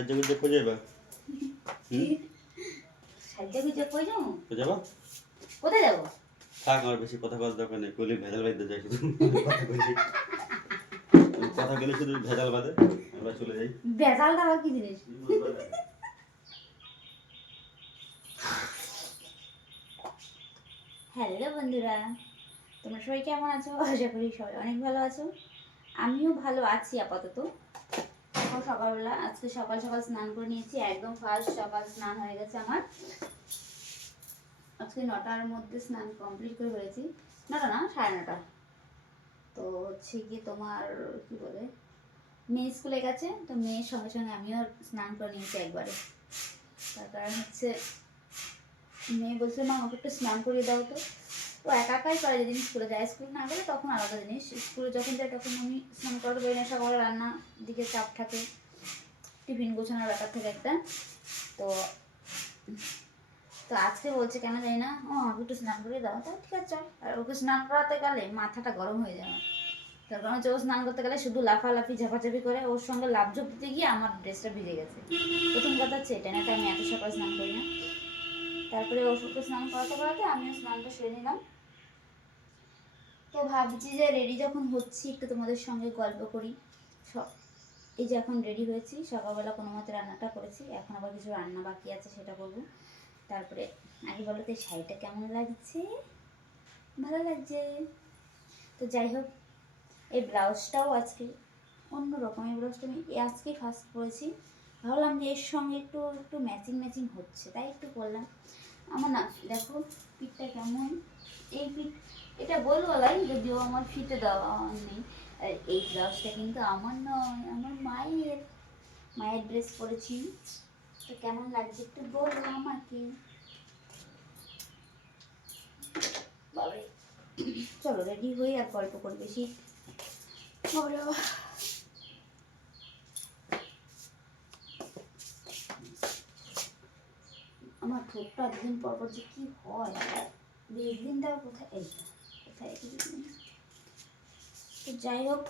সাজুগুজু কই যাবা? সাজুগুজু কই যাবো? কই যাবা? কোথায় যাবো? থাক, আমার বেশি কথা বলার দরকার নেই। কইলে ভেজাল বাঁধতে যায় শুধু। কথা কইলে কথা কইলে শুধু ভেজাল বাঁধে। আমরা চলে যাই। ভেজালটা আবার কি জিনিস? হ্যালো বন্ধুরা, তোমরা সবাই কেমন আছো? আশা করি সবাই অনেক ভালো আছো। আমিও ভালো আছি আপাতত। এখন সকালবেলা, আজকে সকাল সকাল স্নান করে নিয়েছি। একদম ফার্স্ট সকাল স্নান হয়ে গেছে আমার। আজকে 9টার মধ্যে স্নান কমপ্লিট করে ফেলেছি। 9টা না, 9:30। তো হচ্ছে গিয়ে তোমার কি বলে, মেয়ে স্কুলে গেছে, তো মেয়ের সঙ্গে সঙ্গে আমিও স্নান করে নিয়েছি একবারে। তার কারণ হচ্ছে মেয়ে বলছে, মা আমাকে একটু স্নান করিয়ে দাও। তো ও একা একাই করে, যেদিন স্কুলে যায়। স্কুল না গেলে তখন আলাদা জিনিস, স্কুলে যখন যায় তখন আমি স্নান করাতে পারি না। সকালে রান্নার দিকে চাপ থাকে, টিফিন গোছানোর ব্যাপার থাকে একটা। তো তো আজকে বলছে কেন জানি না, ও আমাকে একটু স্নান করিয়ে দাও। তো ঠিক আছে চল। আর ওকে স্নান করাতে গেলে মাথাটা গরম হয়ে যায়। তার কারণ হচ্ছে ও স্নান করতে গেলে শুধু লাফালাফি ঝাপাঝাপি করে, ওর সঙ্গে লাফঝোপ দিতে গিয়ে আমার ড্রেসটা ভিজে গেছে। প্রথম কথা হচ্ছে এটা, না তো আমি এত সকালে স্নান করি না। তারপরে ওষুধকে স্নান করাতে করাতে আমিও স্নানটা সেরে নিলাম। তো ভাবছি যে রেডি যখন হচ্ছি একটু তোমাদের সঙ্গে গল্প করি। এই যে এখন রেডি হয়েছি, সকালবেলা কোনো মতে রান্নাটা করেছি, এখন আবার কিছু রান্না বাকি আছে, সেটা করবো। তারপরে আগে বলো তো এই শাড়িটা কেমন লাগছে? ভালো লাগছে তো। যাই হোক, এই ব্লাউজটাও আজকে অন্যরকম। এই ব্লাউজটা আমি আজকেই ফার্স্ট পরেছি। ভাবলাম যে এর সঙ্গে একটু একটু ম্যাচিং ম্যাচিং হচ্ছে, তাই একটু পরলাম। আমার না, দেখো পিঠটা কেমন। এই পিঠ এটা গোলগলাই, যদিও আমার ফিতে দেওয়া নেই। আর এই ব্লাউজটা কিন্তু আমার নয়, আমার মায়ের। মায়ের ড্রেস পরেছি। তো কেমন লাগছে একটু বলো আমাকে। বাবারে, চলো রেডি হই আর গল্প করি বেশি। বাবারে বাবা, আমার ঠোঁটটা একদিন পর পর যে কি হয়। বেশ দিন দেওয়া কোথায়, এই কোথায় তো যাই হোক,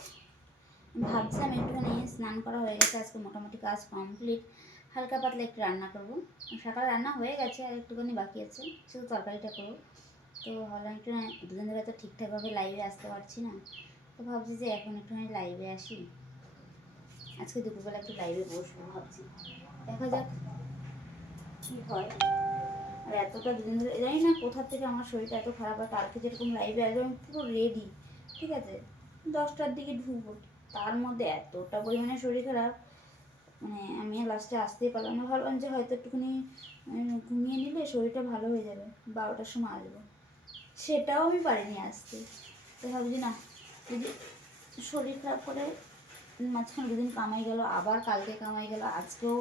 ভাবছিলাম একটুখানি স্নান করা হয়ে গেছে, আজকে মোটামুটি কাজ কমপ্লিট। হালকা পাতলা একটু রান্না করবো। সকালে রান্না হয়ে গেছে, আর একটুখানি বাকি আছে, শুধু তরকারিটা করবো। তো ভাবলাম একটু, দুদিন ধরে তো ঠিকঠাকভাবে লাইভে আসতে পারছি না, তো ভাবছি যে এখন একটুখানি লাইভে আসি। আজকে দুপুরবেলা একটু লাইভে বসবো ভাবছি, দেখা যাক কী হয়। আর এতটা দুদিন ধরে জানি না কোথা থেকে আমার শরীরটা এত খারাপ হয়। কালকে যেরকম লাইভে আসবে আমি পুরো রেডি, ঠিক আছে, 10টার দিকে ঢুকবো, তার মধ্যে এতটা পরিমাণে শরীর খারাপ, মানে আমি লাস্টে আসতেই পারলাম না। ভাবলাম যে হয়তো একটুখানি ঘুমিয়ে নিলে শরীরটা ভালো হয়ে যাবে, 12টার সময় আসবো, সেটাও আমি পারিনি আসতে। তো ভাবছি না, যদি শরীর খারাপ করে মাঝখানে দুদিন কামাই গেল, আবার কালকে কামাই গেল, আজকেও,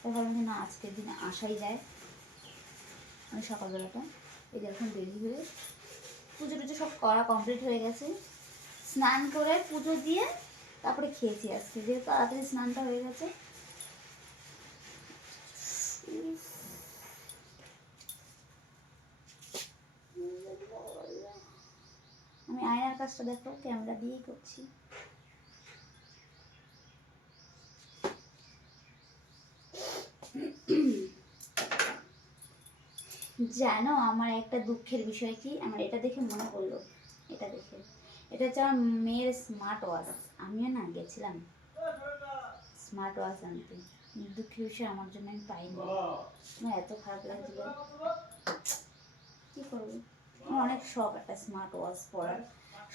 তো ভাবলাম যে না, আজকের দিনে আসাই যায়। আমি সকালবেলাটা এই যে এখন রেডি হয়ে, পুজো টুজো সব করা কমপ্লিট হয়ে গেছে। স্নান করে পুজো দিয়ে তারপরে খেয়েছি আজকে, যেহেতু তাড়াতাড়ি স্নানটা হয়ে গেছে। আমি আয়নার কাজটা দেখো ক্যামেরা দিয়েই করছি। জানো আমার একটা দুঃখের বিষয় কি, আমার এটা দেখে মনে পড়লো, এটা দেখে, এটা হচ্ছে আমার মেয়ের স্মার্ট ওয়াচ। আমিও না গেছিলাম স্মার্ট ওয়াচ আনতে, দুঃখের বিষয় আমার জন্য আমি পাইনি। আমার এত খারাপ লাগছিল, কী করবো। আমার অনেক শখ একটা স্মার্ট ওয়াচ পরার,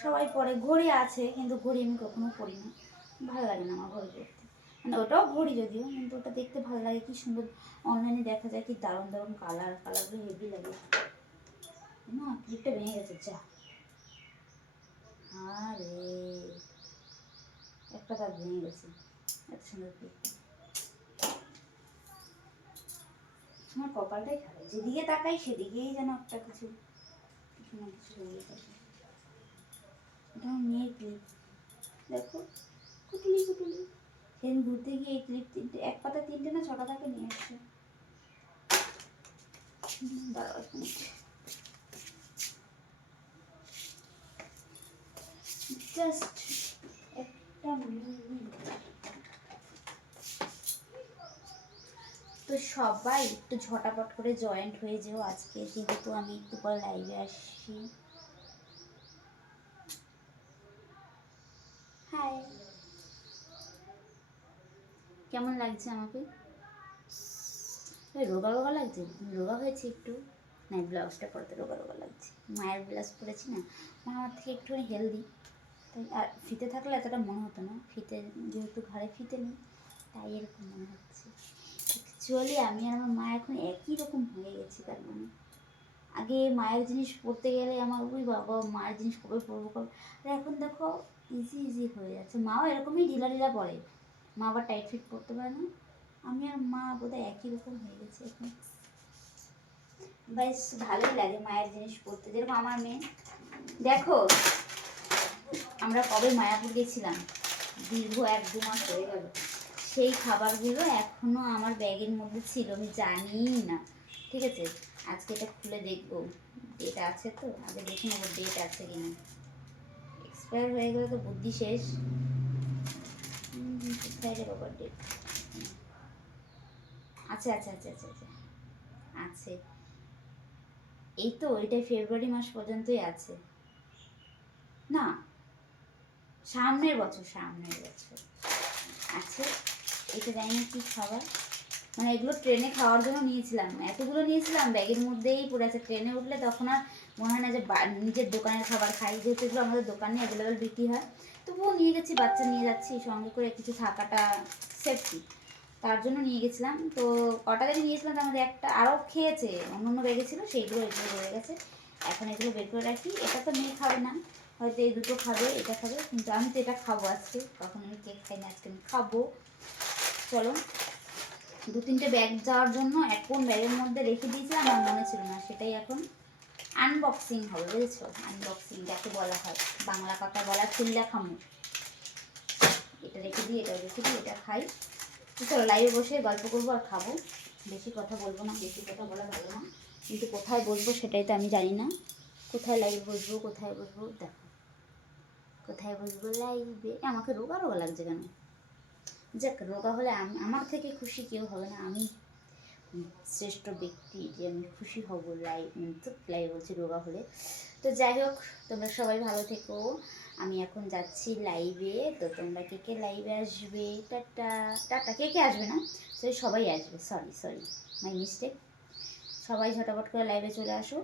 সবাই পরে, ঘড়ি আছে কিন্তু ঘড়ি আমি কখনো পরি না, ভালো লাগে না আমার ঘড়ি পরতে। মানে ওটাও ঘড়ি যদিও, কিন্তু ওটা দেখতে ভালো লাগে, কি সুন্দর অনলাইনে দেখা যায়, কি দারুণ দারুণ কালারগুলো হেভি লাগে না। ক্লিপটা ভেঙে গেছে, যা, আরে একটা তার ভেঙে গেছে, এত সুন্দর ক্লিপটা। আমার কপালটাই খারাপ, যেদিকে তাকাই সেদিকেই যেন একটা কিছু কিছু না কিছু হয়ে থাকে। এটা আমার মেয়ের ক্লিপ, দেখো কুটুলি কুটুলি। সেদিন ঘুরতে গিয়ে এই ক্লিপ তিনটে, এক পাতা 3টে না 6টা থাকে নিয়ে আসছে। দাঁড়াও এক মিনিট, জাস্ট একটা মিনিট। তো সবাই একটু ঝটাপট করে জয়েন্ট হয়ে যেও আজকে, যেহেতু আমি একটু পর লাইভে আসছি। হাই, কেমন লাগছে আমাকে? রোগা রোগা লাগছে, রোগা হয়েছে একটু। না, ব্লাউজটা পরতে রোগা রোগা লাগছে, মায়ের ব্লাউজ পরেছি না, মা আমার থেকে একটুখানি হেলদি, তাই। আর ফিতে থাকলে এতটা মনে হতো না, ফিতে যেহেতু ঘাড়ে ফিতে নেই তাই এরকম মনে হচ্ছে। অ্যাকচুয়ালি আমি আর আমার মা এখন একই রকম হয়ে গেছি। তার মানে আগে মায়ের জিনিস পরতে গেলে আমার ওই বাবা মায়ের জিনিস কবে পরবো কবে, আর এখন দেখো ইজি ইজি হয়ে যাচ্ছে। মাও এরকমই ঢিলা ঢিলা পরে, মা আবার টাইট ফিট পরতে পারে না। আমি আর মা বোধহয় একই রকম হয়ে গেছে এখন। বেশ ভালোই লাগে মায়ের জিনিস পরতে। যেরকম আমার মেয়ে, দেখো আমরা কবে মায়াপুর গেছিলাম, দীর্ঘ 1-2 মাস হয়ে গেল, সেই খাবারগুলো এখনো আমার ব্যাগের মধ্যে ছিল, আমি জানিই না। ঠিক আছে, আজকে এটা খুলে দেখবো ডেট আছে তো, আগে দেখে নেবো ডেট আছে কিনা। এক্সপায়ার হয়ে গেলে তো বুদ্ধি শেষ। কোথায় রে বাবার ডেট? আচ্ছা আচ্ছা আচ্ছা আচ্ছা আচ্ছা, আছে। এই তো এটাই ফেব্রুয়ারি মাস পর্যন্তই আছে। না, সামনের বছর, সামনের বছর আছে। এটা জানি না কি খাবার, মানে এগুলো ট্রেনে খাওয়ার জন্য নিয়েছিলাম, এতগুলো নিয়েছিলাম ব্যাগের মধ্যেই পড়ে আছে। ট্রেনে উঠলে তখন আর মনে হয় না যে নিজের দোকানের খাবার খাই, যেহেতু এগুলো আমাদের দোকানে অ্যাভেলেবেল বিক্রি হয়। তবুও নিয়ে গেছি, বাচ্চা নিয়ে যাচ্ছি সঙ্গে করে, কিছু থাকাটা সেফটি, তার জন্য নিয়ে গেছিলাম। তো কটা থেকে নিয়েছিলাম, তার মধ্যে একটা আরও খেয়েছে, অন্য অন্য ব্যাগে ছিল, সেইগুলো এগুলো রয়ে গেছে। এখন এগুলো বের করে রাখি। এটা তো মেয়ে খাবে না, হয়তো এই দুটো খাবে, এটা খাবে, কিন্তু আমি তো এটা খাবো আজকে। কখন আমি কেক খাই না, আজকে আমি খাবো। চলো, 2-3টে ব্যাগ যাওয়ার জন্য কোন ব্যাগের মধ্যে রেখে দিয়েছিলাম আমার মনে ছিল না, সেটাই এখন আনবক্সিং হবে, বুঝেছো? আনবক্সিং যাকে বলা হয়, বাংলা কথা বলা চিল্লা খামু। এটা রেখে দিই, এটা রেখে দিই, এটা খাই। তো চলো লাইভে বসে গল্প করবো আর খাবো। বেশি কথা বলবো না, বেশি কথা বলা ভালো না, কিন্তু কোথায় বসবো সেটাই তো আমি জানি না। কোথায় লাইভে বসবো, কোথায় বসবো, দেখো কোথায় বসবো লাইভে। আমাকে রোগা রোগা লাগছে কেন? যাক, রোগা হলে আমার থেকে খুশি কেউ হবে না। আমি শ্রেষ্ঠ ব্যক্তি যে আমি খুশি হব লাইভ, তো লাইভ বলছি রোগা হলে। তো যাই হোক, তোমরা সবাই ভালো থেকো। আমি এখন যাচ্ছি লাইভে, তো তোমরা কে কে লাইভে আসবে? Tata tata. কে কে আসবে না, সবাই আসবে, সরি সরি, মাই মিস্টেক। সবাই ঝটাপট করে লাইভে চলে আসো।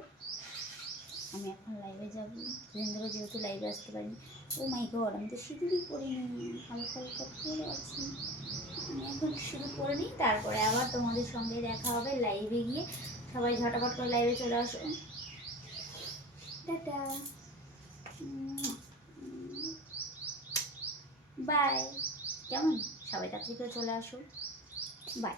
আমি এখন লাইভে যাব, দিন ধরে যেহেতু লাইভে আসতে পারিনি। ও মাই গড, আমি তো সিঁদুরই পরিনি, হালকা হালকা পরে আছি। আমি এখন সিঁদুর পরে নিই, তারপরে আবার তোমাদের সঙ্গে দেখা হবে লাইভে গিয়ে। সবাই ঝটাপট করে লাইভে চলে আসো। টাটা, বাই। কেমন? সবাই তাড়াতাড়ি করে চলে আসো, বাই।